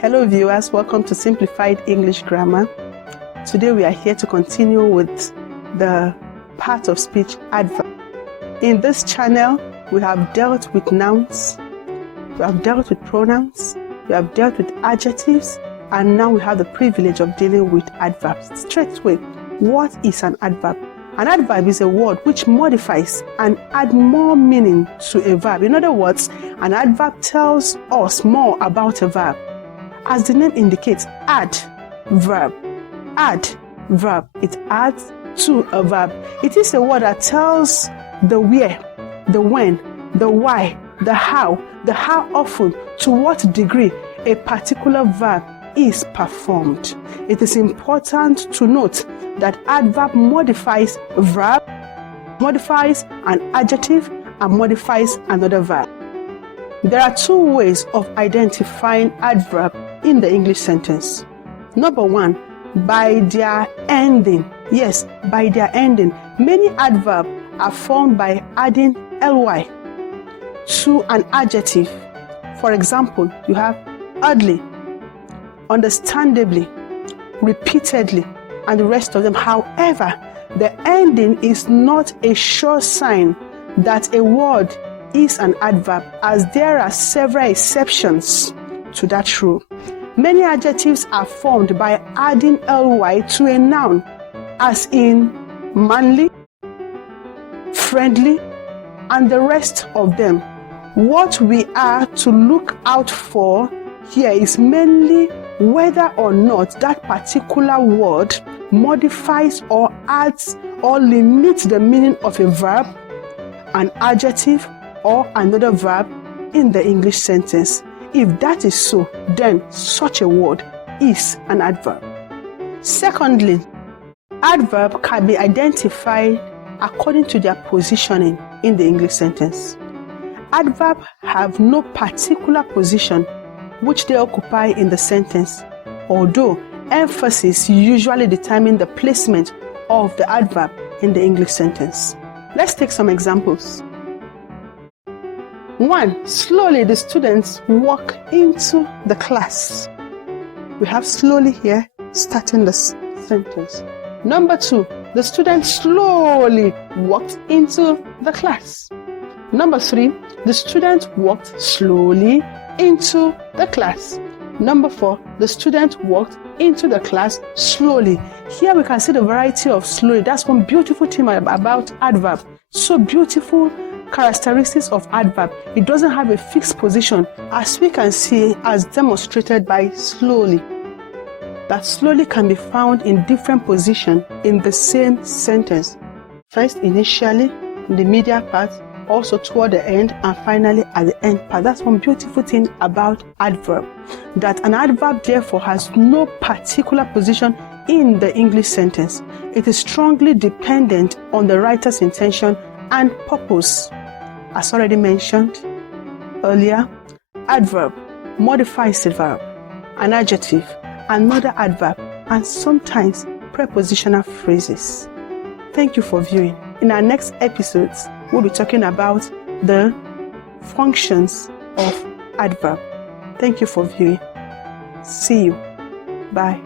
Hello viewers, welcome to Simplified English Grammar. Today we are here to continue with the part of speech adverb. In this channel, we have dealt with nouns, we have dealt with pronouns, we have dealt with adjectives, and now we have the privilege of dealing with adverbs. Straight away, what is an adverb? An adverb is a word which modifies and adds more meaning to a verb. In other words, an adverb tells us more about a verb. As the name indicates, adverb. Adverb. It adds to a verb. It is a word that tells the where, the when, the why, the how often, to what degree a particular verb is performed. It is important to note that adverb modifies a verb, modifies an adjective, and modifies another verb. There are two ways of identifying adverb in the English sentence. Number one, by their ending. Yes, by their ending. Many adverbs are formed by adding ly to an adjective. For example, you have oddly, understandably, repeatedly, and the rest of them. However, the ending is not a sure sign that a word is an adverb, as there are several exceptions to that rule. Many adjectives are formed by adding ly to a noun, as in manly, friendly, and the rest of them. What we are to look out for here is mainly whether or not that particular word modifies or adds or limits the meaning of a verb, an adjective, or another verb in the English sentence. If that is so, then such a word is an adverb. Secondly, adverb can be identified according to their positioning in the English sentence. Adverbs have no particular position which they occupy in the sentence, although emphasis usually determines the placement of the adverb in the English sentence. Let's take some examples. 1. Slowly the students walk into the class. We have slowly here starting the sentence. Number 2. The students slowly walked into the class. Number 3. The student walked slowly into the class. Number 4. The student walked into the class slowly. Here we can see the variety of slowly. That's one beautiful thing about adverb. So beautiful characteristics of adverb. It doesn't have a fixed position, as we can see, as demonstrated by slowly. That slowly can be found in different positions in the same sentence. First, initially, in the media part, also toward the end, and finally at the end part. That's one beautiful thing about adverb, that an adverb therefore has no particular position in the English sentence. It is strongly dependent on the writer's intention and purpose. As already mentioned earlier, adverb modifies a verb, an adjective, another adverb, and sometimes prepositional phrases. Thank you for viewing. In our next episodes, we'll be talking about the functions of adverb. Thank you for viewing. See you. Bye.